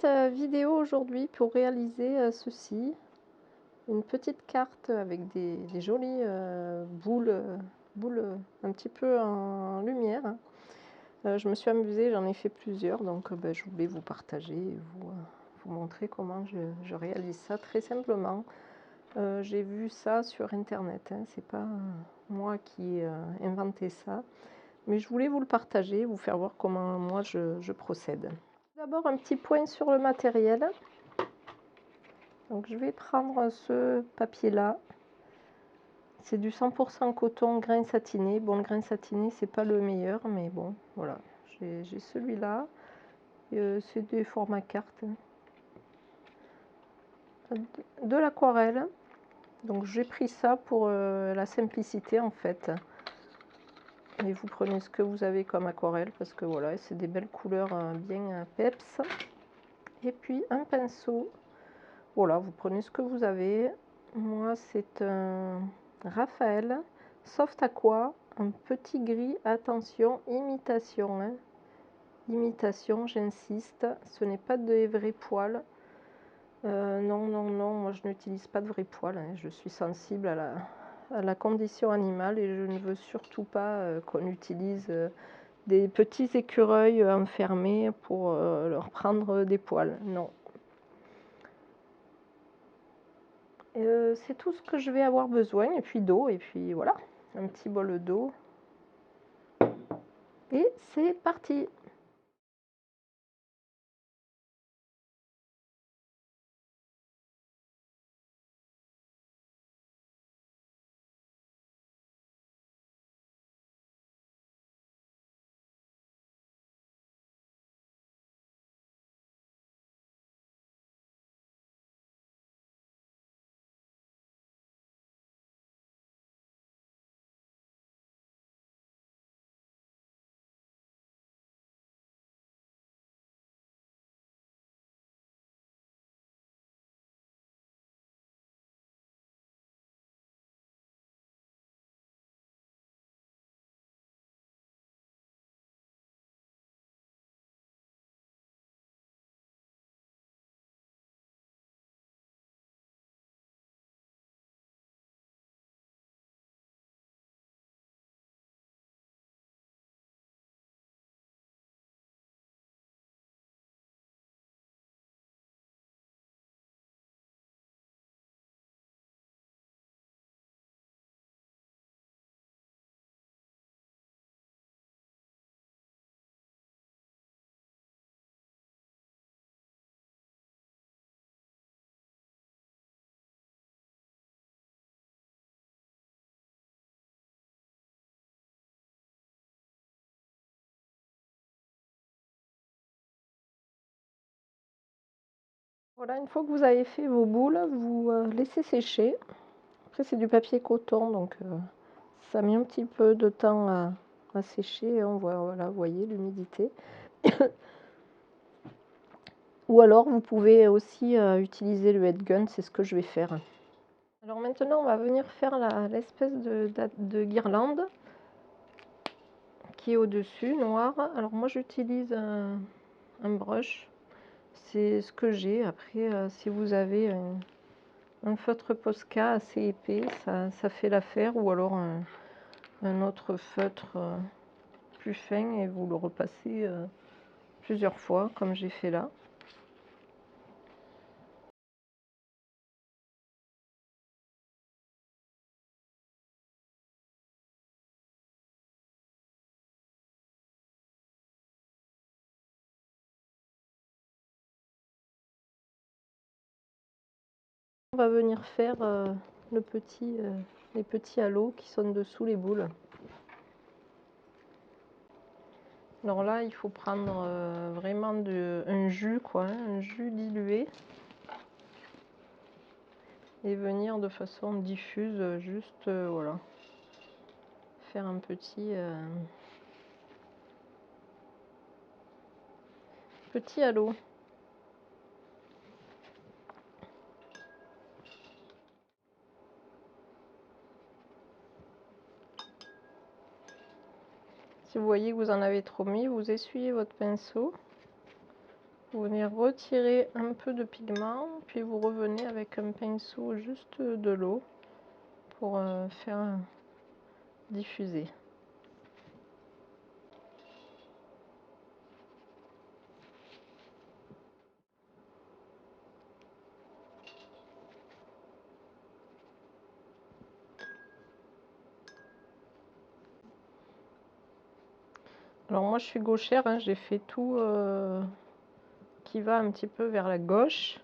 petite vidéo aujourd'hui pour réaliser ceci. Une petite carte avec des jolies boules un petit peu en lumière. Je me suis amusée, j'en ai fait plusieurs, donc je voulais vous partager et vous montrer comment je réalise ça très simplement. J'ai vu ça sur internet, hein, c'est pas moi qui ai inventé ça, mais je voulais vous le partager, vous faire voir comment moi je procède. D'abord un petit point sur le matériel. Donc je vais prendre ce papier là, c'est du 100% coton grain satiné. Bon, le grain satiné c'est pas le meilleur, mais bon voilà, j'ai celui-là. C'est des formats cartes, de l'aquarelle. Donc j'ai pris ça pour la simplicité en fait. Et vous prenez ce que vous avez comme aquarelle, parce que voilà, c'est des belles couleurs bien peps. Et puis un pinceau, voilà, vous prenez ce que vous avez. Moi c'est un Raphaël Soft Aqua, un petit gris, attention, imitation, hein. Imitation, j'insiste, ce n'est pas des vrais poils. Non, moi je n'utilise pas de vrais poils, hein. Je suis sensible à la condition animale et je ne veux surtout pas qu'on utilise des petits écureuils enfermés pour leur prendre des poils. Non. C'est tout ce que je vais avoir besoin, et puis d'eau, et puis voilà, un petit bol d'eau. Et c'est parti! Voilà, une fois que vous avez fait vos boules, vous laissez sécher. Après c'est du papier coton, donc ça met un petit peu de temps à sécher. On voit, voilà, vous voyez l'humidité. Ou alors vous pouvez aussi utiliser le head gun, c'est ce que je vais faire. Alors maintenant on va venir faire l'espèce de guirlande qui est au-dessus, noir. Alors moi j'utilise un brush, c'est ce que j'ai. Après si vous avez un feutre Posca assez épais, ça fait l'affaire, ou alors un autre feutre plus fin et vous le repassez plusieurs fois comme j'ai fait là. On va venir faire les petits halos qui sont dessous les boules. Alors là, il faut prendre vraiment un jus, quoi, hein, un jus dilué, et venir de façon diffuse, juste voilà, faire un petit halo. Si vous voyez que vous en avez trop mis, vous essuyez votre pinceau Vous venez retirer un peu de pigment, puis vous revenez avec un pinceau juste de l'eau pour faire diffuser. Alors moi je suis gauchère, hein, j'ai fait tout qui va un petit peu vers la gauche.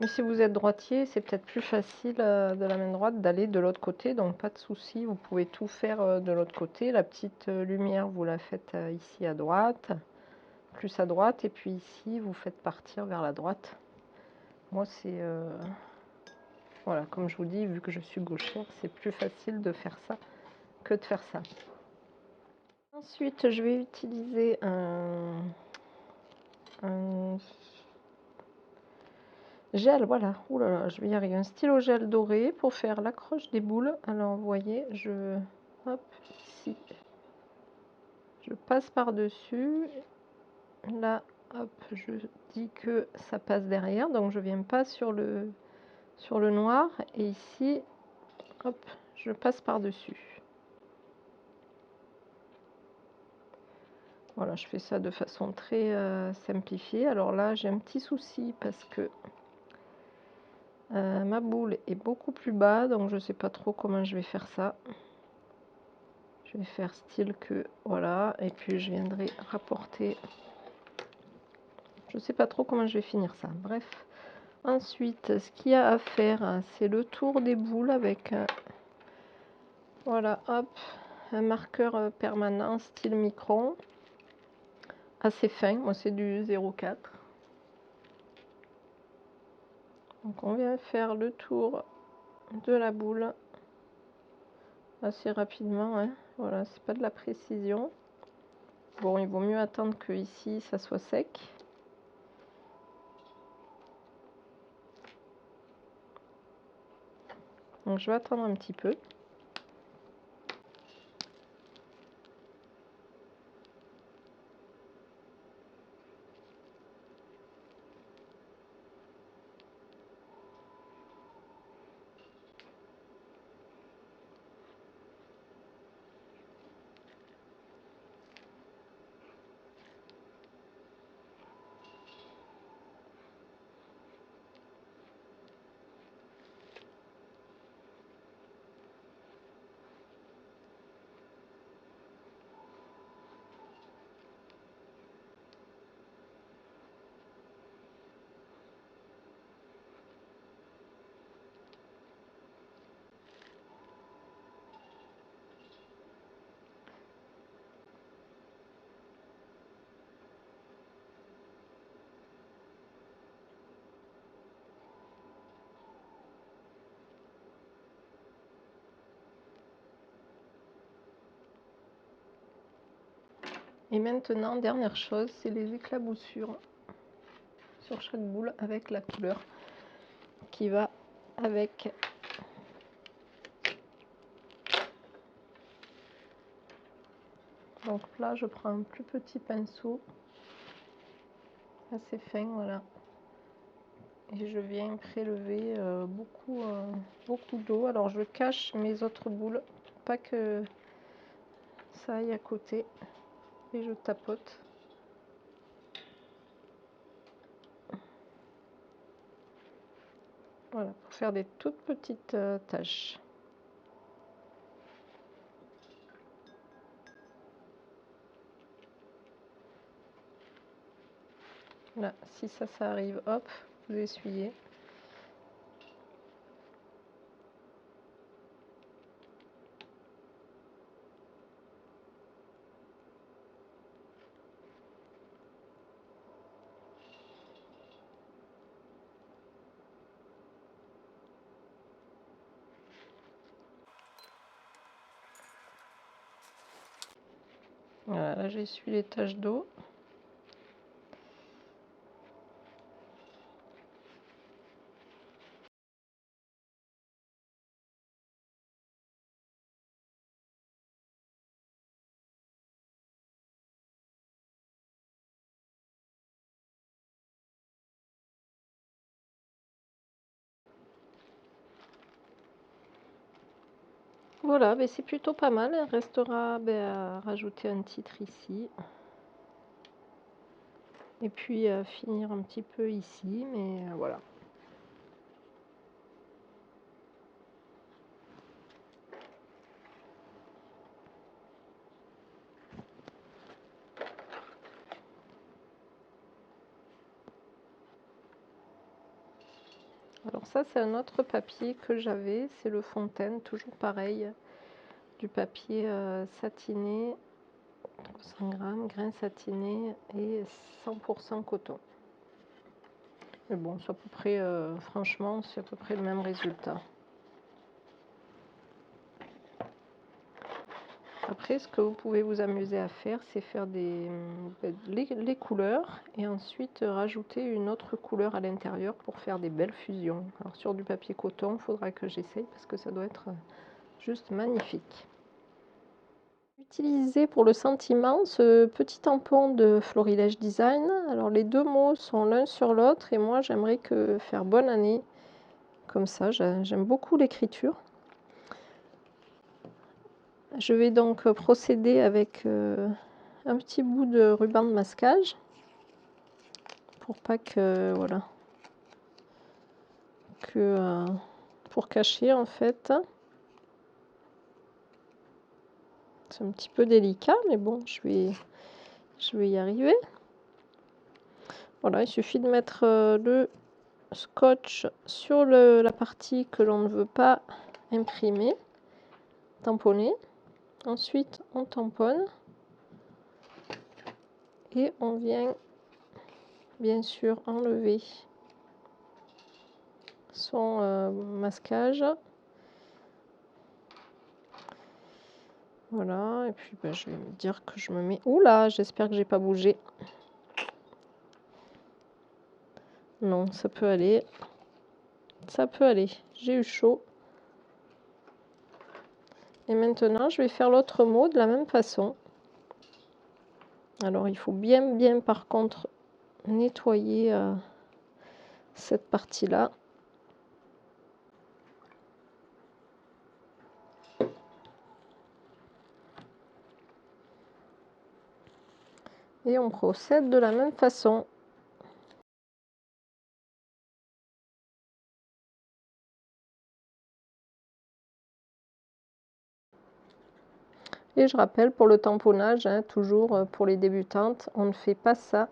Mais si vous êtes droitier, c'est peut-être plus facile de la main droite d'aller de l'autre côté, donc pas de souci, vous pouvez tout faire de l'autre côté. La petite lumière, vous la faites ici à droite, plus à droite, et puis ici, vous faites partir vers la droite. Moi, c'est... voilà, comme je vous dis, vu que je suis gauchère, c'est plus facile de faire ça que de faire ça. Ensuite, je vais utiliser un gel, voilà. Ouh là là, je vais y arriver. Un stylo gel doré pour faire l'accroche des boules. Alors, vous voyez, hop, ici, je passe par-dessus. Là, hop, je dis que ça passe derrière, donc je viens pas sur le noir. Et ici, hop, je passe par-dessus. Voilà, je fais ça de façon très simplifiée. Alors là, j'ai un petit souci parce que ma boule est beaucoup plus bas, donc je sais pas trop comment je vais faire ça. Je vais faire style que, voilà, et puis je viendrai rapporter. Je sais pas trop comment je vais finir ça. Bref. Ensuite, ce qu'il y a à faire, c'est le tour des boules avec, voilà, hop, un marqueur permanent style micron. Assez fin, moi c'est du 0,4. Donc on vient faire le tour de la boule assez rapidement, hein. Voilà, c'est pas de la précision. Bon, il vaut mieux attendre que ici ça soit sec. Donc je vais attendre un petit peu. Et maintenant, dernière chose, c'est les éclaboussures sur chaque boule avec la couleur qui va avec. Donc là, je prends un plus petit pinceau, assez fin, voilà. Et je viens prélever beaucoup d'eau. Alors je cache mes autres boules, pour pas que ça aille à côté. Et je tapote. Voilà, pour faire des toutes petites taches. Là, si ça arrive, hop, vous essuyez. Voilà, là j'essuie les taches d'eau. Voilà, ben c'est plutôt pas mal. Il restera à rajouter un titre ici. Et puis finir un petit peu ici, mais voilà. Alors ça, c'est un autre papier que j'avais, c'est le Fontaine, toujours pareil, du papier satiné, 300 grammes, grain satiné et 100% coton. Mais bon, c'est à peu près, franchement, c'est à peu près le même résultat. Après, ce que vous pouvez vous amuser à faire, c'est faire les couleurs et ensuite rajouter une autre couleur à l'intérieur pour faire des belles fusions. Alors sur du papier coton, il faudra que j'essaye parce que ça doit être juste magnifique. Utiliser pour le sentiment ce petit tampon de Florilège Design. Alors les deux mots sont l'un sur l'autre et moi j'aimerais que faire bonne année comme ça. J'aime beaucoup l'écriture. Je vais donc procéder avec un petit bout de ruban de masquage pour pas que voilà pour cacher en fait. C'est un petit peu délicat mais bon je vais y arriver. Voilà, il suffit de mettre le scotch sur la partie que l'on ne veut pas imprimer, tamponner. Ensuite on tamponne et on vient bien sûr enlever son masquage. Voilà, et puis je vais me dire que je me mets... Oula, j'espère que j'ai pas bougé. Non, ça peut aller. Ça peut aller. J'ai eu chaud. Et maintenant, je vais faire l'autre mot de la même façon. Alors, il faut bien par contre nettoyer cette partie-là. Et on procède de la même façon. Et je rappelle pour le tamponnage, hein, toujours pour les débutantes, on ne fait pas ça.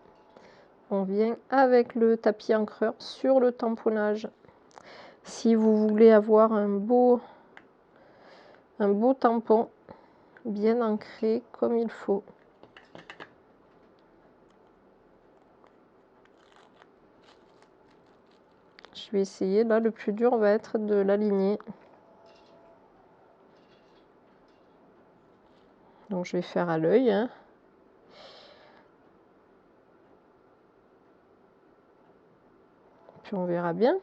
On vient avec le tapis encreur sur le tamponnage. Si vous voulez avoir un beau tampon bien ancré comme il faut. Je vais essayer, là le plus dur va être de l'aligner. Donc je vais faire à l'œil. Hein. Puis on verra bien.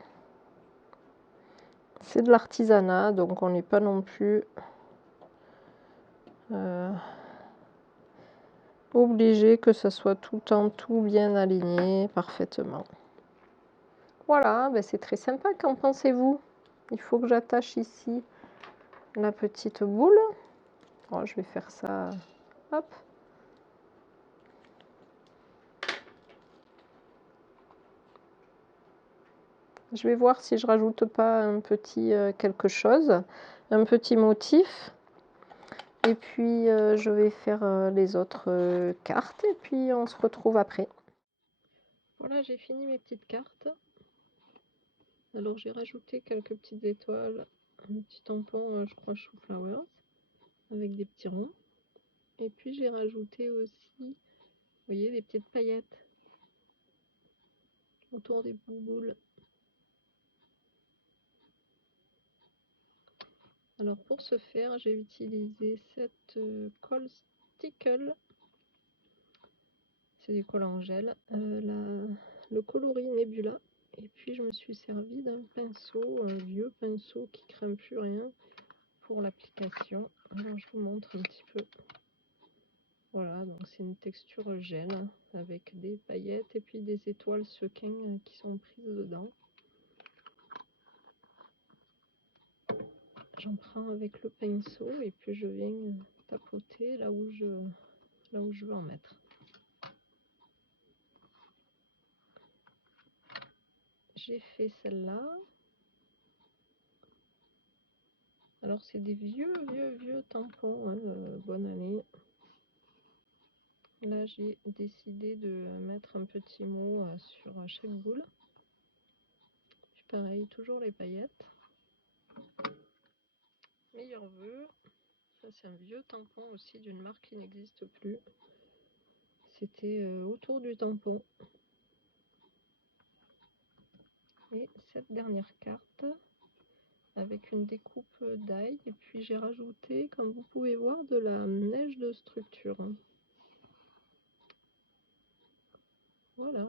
C'est de l'artisanat, donc on n'est pas non plus obligé que ça soit tout le temps tout bien aligné parfaitement. Voilà, ben c'est très sympa, qu'en pensez-vous? Il faut que j'attache ici la petite boule. Oh, je vais faire ça, hop. Je vais voir si je rajoute pas un petit quelque chose, un petit motif. Et puis je vais faire les autres cartes et puis on se retrouve après. Voilà, j'ai fini mes petites cartes. Alors j'ai rajouté quelques petites étoiles, un petit tampon, je crois chou flowers, avec des petits ronds. Et puis j'ai rajouté aussi, vous voyez, des petites paillettes autour des boules. Alors pour ce faire, j'ai utilisé cette colle stickle. C'est du colle en gel. Le coloris Nebula. Et puis je me suis servi d'un pinceau, un vieux pinceau qui crame plus rien pour l'application. Alors je vous montre un petit peu. Voilà, donc c'est une texture gel avec des paillettes et puis des étoiles sequins qui sont prises dedans. j'en prends avec le pinceau et puis je viens tapoter là où je veux en mettre. J'ai fait celle-là. Alors c'est des vieux tampons, hein, bonne année. Là j'ai décidé de mettre un petit mot sur chaque boule. Puis pareil, toujours les paillettes. Meilleurs vœux. Ça c'est un vieux tampon aussi d'une marque qui n'existe plus. C'était autour du tampon. Et cette dernière carte avec une découpe d'ail, et puis j'ai rajouté, comme vous pouvez voir, de la neige de structure. Voilà.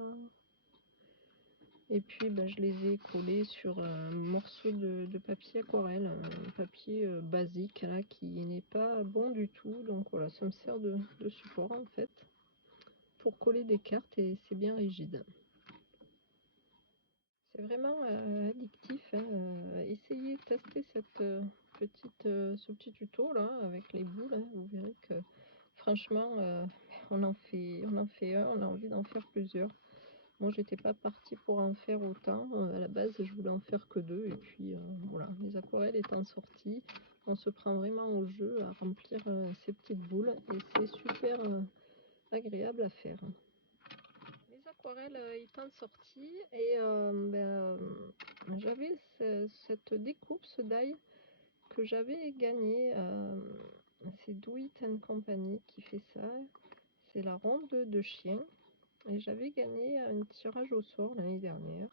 Et puis je les ai collés sur un morceau de papier aquarelle, un papier basique là qui n'est pas bon du tout, donc voilà, ça me sert de support en fait pour coller des cartes, et c'est bien rigide. C'est vraiment addictif, hein. Essayez de tester ce petit tuto là avec les boules, hein. Vous verrez que franchement on en fait un, on a envie d'en faire plusieurs. Moi j'étais pas partie pour en faire autant, à la base je voulais en faire que 2, et puis voilà, les aquarelles étant sorties, on se prend vraiment au jeu à remplir ces petites boules, et c'est super agréable à faire. Les aquarelles étant sorties, et j'avais cette découpe, ce die que j'avais gagné, c'est Do It and Company qui fait ça, c'est la ronde de chien, et j'avais gagné un tirage au sort l'année dernière.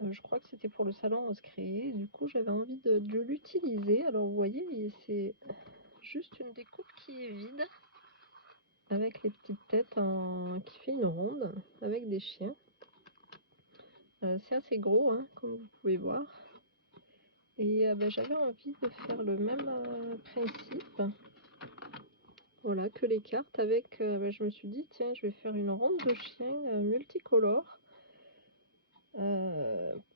Je crois que c'était pour le salon Oscré, du coup j'avais envie de l'utiliser. Alors vous voyez, c'est juste une découpe qui est vide, avec les petites têtes qui fait une ronde avec des chiens. C'est assez gros, hein, comme vous pouvez voir, et j'avais envie de faire le même principe, voilà, que les cartes, avec je me suis dit tiens, je vais faire une ronde de chien multicolore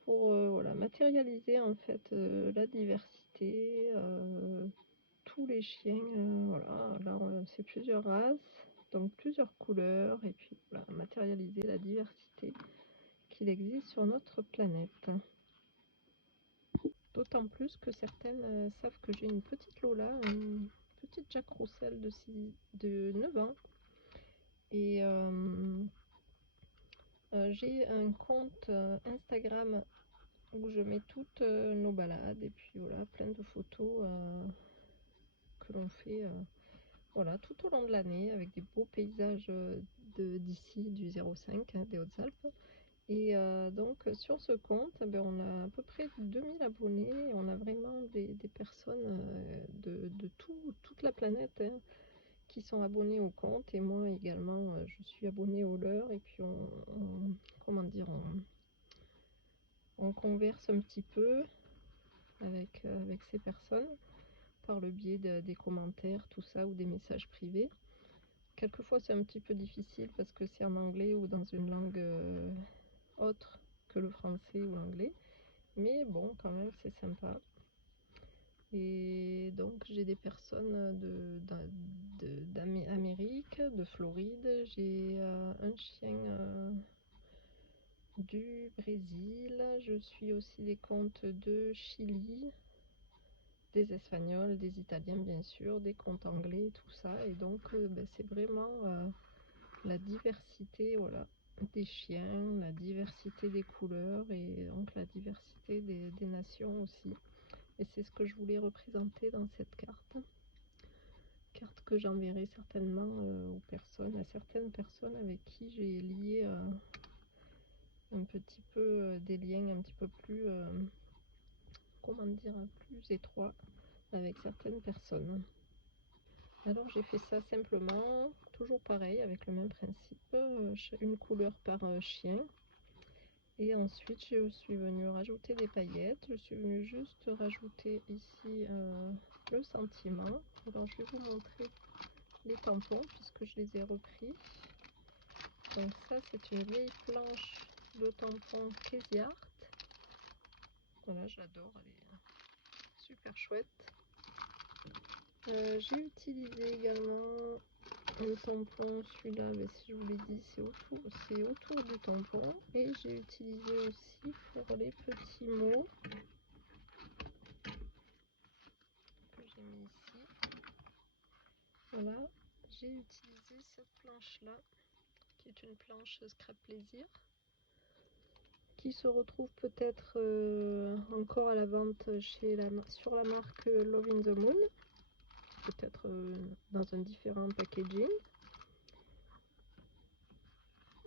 pour voilà, matérialiser en fait la diversité, tous les chiens, voilà, là c'est plusieurs races, donc plusieurs couleurs, et puis voilà, matérialiser la diversité qu'il existe sur notre planète. D'autant plus que certaines savent que j'ai une petite Lola, une petite Jack Roussel de 9 ans, et j'ai un compte Instagram où je mets toutes nos balades, et puis voilà, plein de photos que l'on fait voilà, tout au long de l'année, avec des beaux paysages d'ici, du 05, hein, des Hautes-Alpes. Et donc sur ce compte, on a à peu près 2000 abonnés, et on a vraiment des personnes de toute la planète, hein, qui sont abonnées au compte, et moi également je suis abonnée au leur, et puis comment dire, on converse un petit peu avec ces personnes par le biais des commentaires, tout ça, ou des messages privés. Quelquefois c'est un petit peu difficile parce que c'est en anglais ou dans une langue autre que le français ou l'anglais, mais bon, quand même c'est sympa. Et donc j'ai des personnes d'Amérique, de Floride, j'ai un chien du Brésil, je suis aussi des comptes de Chili, des Espagnols, des Italiens bien sûr, des comptes anglais, tout ça, et donc c'est vraiment la diversité, voilà, des chiens, la diversité des couleurs, et donc la diversité des nations aussi. Et c'est ce que je voulais représenter dans cette carte que j'enverrai certainement aux personnes, à certaines personnes avec qui j'ai lié un petit peu des liens un petit peu plus comment dire, plus étroits avec certaines personnes. Alors j'ai fait ça simplement, toujours pareil, avec le même principe, une couleur par chien. Et ensuite je suis venue rajouter des paillettes, je suis venue juste rajouter ici le sentiment. Alors je vais vous montrer les tampons puisque je les ai repris. Donc ça c'est une vieille planche de tampons Casey Art. Voilà, j'adore, super chouette. J'ai utilisé également le tampon, celui-là, mais si je vous l'ai dit, c'est autour du tampon. Et j'ai utilisé aussi pour les petits mots que j'ai mis ici. Voilà, j'ai utilisé cette planche-là, qui est une planche Scrap Plaisir, qui se retrouve peut-être encore à la vente sur la marque Love in the Moon, peut-être dans un différent packaging.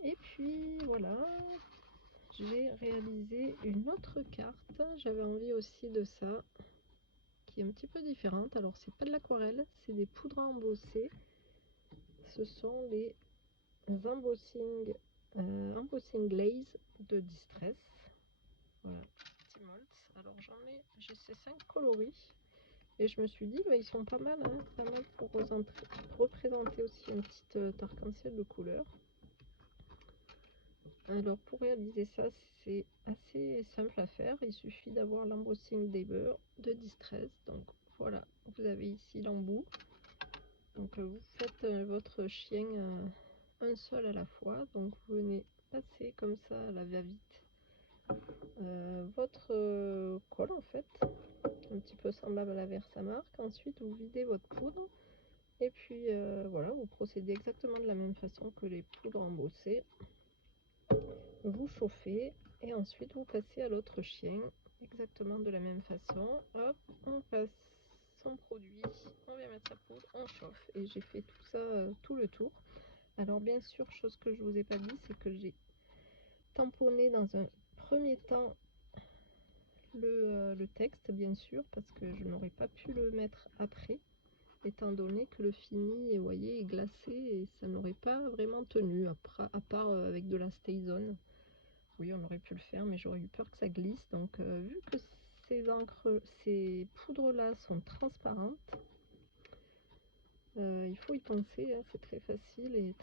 Et puis voilà, j'ai réalisé une autre carte, j'avais envie aussi de ça, qui est un petit peu différente. Alors c'est pas de l'aquarelle, c'est des poudres à embosser, ce sont les embossing glaze de Distress. Voilà, petit Molds. Alors j'ai ces 5 coloris et je me suis dit bah, ils sont pas mal, hein, pas mal pour représenter aussi un petit arc-en-ciel de couleur. Alors pour réaliser ça, c'est assez simple à faire, il suffit d'avoir l'embossing des beurres de Distress. Donc voilà, vous avez ici l'embout, donc vous faites votre chien un seul à la fois, donc vous venez passer comme ça à la va-vite votre colle en fait, un petit peu semblable à la Versamark. Ensuite vous videz votre poudre et puis voilà, vous procédez exactement de la même façon que les poudres embossées. Vous chauffez et ensuite vous passez à l'autre chien exactement de la même façon. Hop, on passe son produit, on vient mettre sa poudre, on chauffe, et j'ai fait tout ça tout le tour. Alors bien sûr, chose que je vous ai pas dit, c'est que j'ai tamponné dans un premier temps le texte, bien sûr, parce que je n'aurais pas pu le mettre après, étant donné que le fini, vous voyez, est glacé et ça n'aurait pas vraiment tenu, à part avec de la Stay Zone. Oui, on aurait pu le faire, mais j'aurais eu peur que ça glisse. Donc, vu que ces poudres-là sont transparentes, il faut y penser, hein, c'est très facile et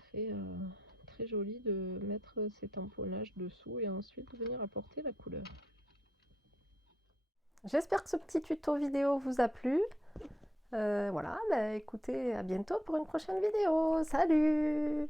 très joli de mettre ces tamponnages dessous et ensuite venir apporter la couleur. J'espère que ce petit tuto vidéo vous a plu. Voilà, bah, écoutez, à bientôt pour une prochaine vidéo. Salut!